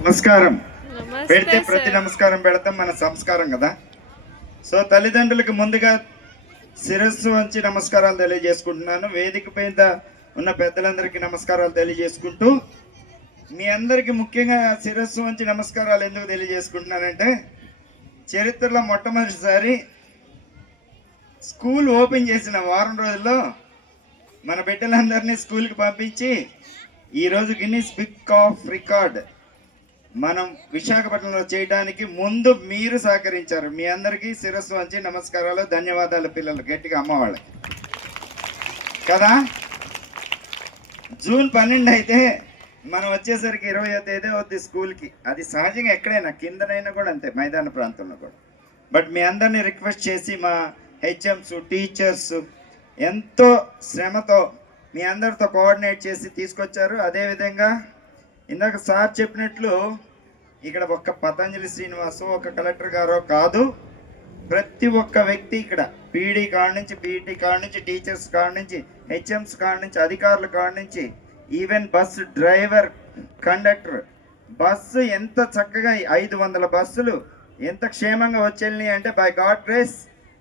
నమస్కారం పెడితే నమస్తే ప్రతి సార్. నమస్కారం పెడతాం, మన సంస్కారం కదా. సో తల్లిదండ్రులకు ముందుగా శిరస్సు వంచి నమస్కారాలు తెలియజేసుకుంటున్నాను. వేదిక మీద ఉన్న పెద్దలందరికీ నమస్కారాలు తెలియజేసుకుంటూ, మీ అందరికీ ముఖ్యంగా శిరస్సు వంచి నమస్కారాలు ఎందుకు తెలియజేసుకుంటున్నానంటే, చరిత్రలో మొట్టమొదటిసారి స్కూల్ ఓపెన్ చేసిన వారం రోజుల్లో మన బిడ్డలందరినీ స్కూల్కి పంపించి ఈరోజు గిన్నిస్ బుక్ ఆఫ్ రికార్డ్ మనం విశాఖపట్నంలో చేయడానికి ముందు మీరు సహకరించారు. మీ అందరికీ శిరస్సు వంచి నమస్కారాలు, ధన్యవాదాలు. పిల్లలు గట్టిగా అమ్మ వాళ్ళకి కదా. జూన్ 12 అయితే మనం వచ్చేసరికి 20వ తేదీ అవుద్ది స్కూల్కి. అది సహజంగా ఎక్కడైనా కిందనైనా కూడా అంతే, మైదాన ప్రాంతంలో కూడా. బట్ మీ అందరినీ రిక్వెస్ట్ చేసి మా హెచ్ఎంస్ టీచర్స్ ఎంతో శ్రమతో మీ అందరితో కోఆర్డినేట్ చేసి తీసుకొచ్చారు. అదేవిధంగా ఇందాక సార్ చెప్పినట్లు ఇక్కడ ఒక్క పతంజలి శ్రీనివాసు, ఒక కలెక్టర్ గారో కాదు, ప్రతి ఒక్క వ్యక్తి ఇక్కడ పీడీ కాడ నుంచి, పీటీ కాడ నుంచి, టీచర్స్ కాడ నుంచి, హెచ్ఎంస్ కాడ నుంచి, అధికారుల కాడ నుంచి, even bus driver, conductor, bus ఎంత చక్కగా 500 బస్సులు ఎంత క్షేమంగా వచ్చేళ్ళని అంటే బై గాడ్ గ్రేస్,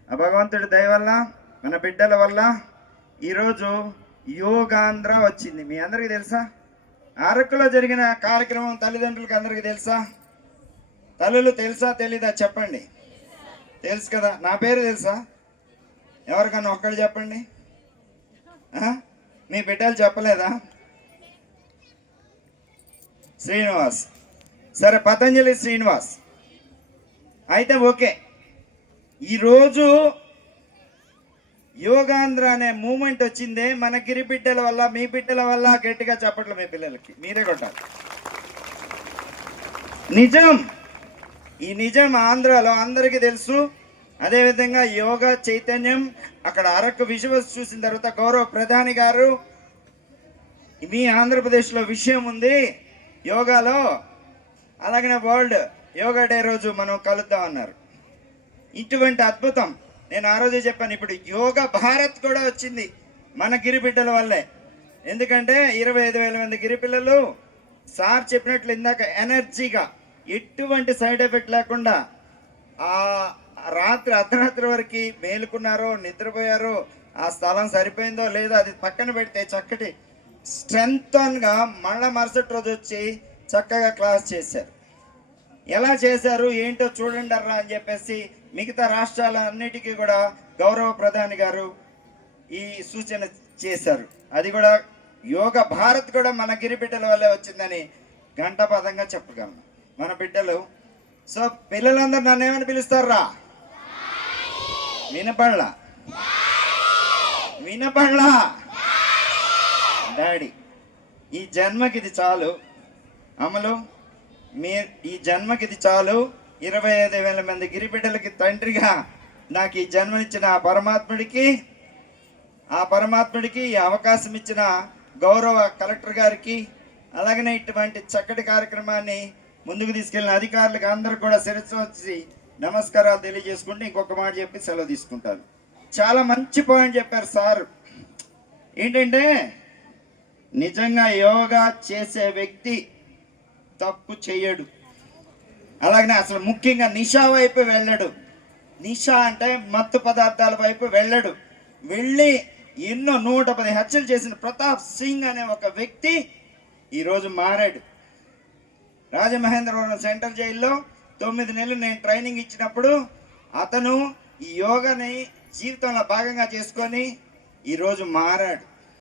ఆ భగవంతుడి దయ వల్ల, మన బిడ్డల వల్ల ఈరోజు యోగాంధ్ర వచ్చింది. మీ అందరికీ తెలుసా? అరకులో జరిగిన కార్యక్రమం తల్లిదండ్రులకి అందరికీ తెలుసా? తల్లులు తెలుసా తెలీదా చెప్పండి. తెలుసు కదా. నా పేరు తెలుసా? ఎవరికన్నా ఒక్కడు చెప్పండి. మీ బిడ్డలు చెప్పలేదా? శ్రీనివాస్. సరే, పతంజలి శ్రీనివాస్ అయితే ఓకే. ఈరోజు యోగాంధ్ర అనే మూమెంట్ వచ్చిందే మన గిరి బిడ్డల వల్ల, మీ బిడ్డల వల్ల. గట్టిగా చెప్పట్లు మీ పిల్లలకి మీరే కొట్టాలి. నిజం, ఈ నిజం ఆంధ్రాలో అందరికీ తెలుసు. అదేవిధంగా యోగా చైతన్యం అక్కడ అరకు విజువల్స్ చూసిన తర్వాత గౌరవ ప్రధాని గారు, మీ ఆంధ్రప్రదేశ్లో విషయం ఉంది యోగాలో, అలాగనే వరల్డ్ యోగా డే రోజు మనం కలుద్దాం అన్నారు. ఇటువంటి అద్భుతం నేను ఆ రోజే చెప్పాను. ఇప్పుడు యోగా భారత్ కూడా వచ్చింది మన గిరి బిడ్డల వల్లే. ఎందుకంటే 25,000 మంది గిరి పిల్లలు సార్ చెప్పినట్లు ఇందాక ఎనర్జీగా, ఎటువంటి సైడ్ ఎఫెక్ట్ లేకుండా ఆ రాత్రి అర్ధరాత్రి వరకు మేలుకున్నారో, నిద్రపోయారో, ఆ స్థలం సరిపోయిందో లేదో అది పక్కన పెడితే చక్కటి స్ట్రెంగ్త్గా మళ్ళా మరుసటి రోజు వచ్చి చక్కగా క్లాస్ చేశారు. ఎలా చేశారు ఏంటో చూడండి అర్రా అని చెప్పేసి మిగతా రాష్ట్రాలన్నిటికీ కూడా గౌరవ ప్రధాని గారు ఈ సూచన చేశారు. అది కూడా యోగ భారత్ కూడా మన గిరి బిడ్డల వల్లే వచ్చిందని ఘంటాపథంగా చెప్పగలను మన బిడ్డలు. సో పిల్లలందరూ నన్ను ఏమని పిలుస్తారా? వినపడలా? వినపడలా? డాడీ. ఈ జన్మకి ఇది చాలు అమలు, ఈ జన్మకి ఇది చాలు. 25,000 మంది గిరిబిడ్డలకి తండ్రిగా నాకు ఈ జన్మనిచ్చిన ఆ పరమాత్ముడికి ఈ అవకాశం ఇచ్చిన గౌరవ కలెక్టర్ గారికి, అలాగనే ఇటువంటి చక్కటి కార్యక్రమాన్ని ముందుకు తీసుకెళ్లిన అధికారులకు అందరూ కూడా శిరస్సు వచ్చి నమస్కారాలు తెలియజేసుకుంటూ ఇంకొక మాట చెప్పి సెలవు తీసుకుంటాను. చాలా మంచి పాయింట్ చెప్పారు సార్. ఏంటంటే నిజంగా యోగా చేసే వ్యక్తి తప్పు చేయడు. అలాగనే అసలు ముఖ్యంగా నిషా వైపు వెళ్ళడు. నిషా అంటే మత్తు పదార్థాల వైపు వెళ్ళడు. వెళ్ళి ఎన్నో 110 హత్యలు చేసిన ప్రతాప్ సింగ్ అనే ఒక వ్యక్తి ఈరోజు మారాడు. రాజమహేంద్రవరం సెంట్రల్ జైల్లో 9 నెలలు నేను ట్రైనింగ్ ఇచ్చినప్పుడు అతను ఈ యోగాని జీవితంలో భాగంగా చేసుకొని ఈరోజు మారాడు.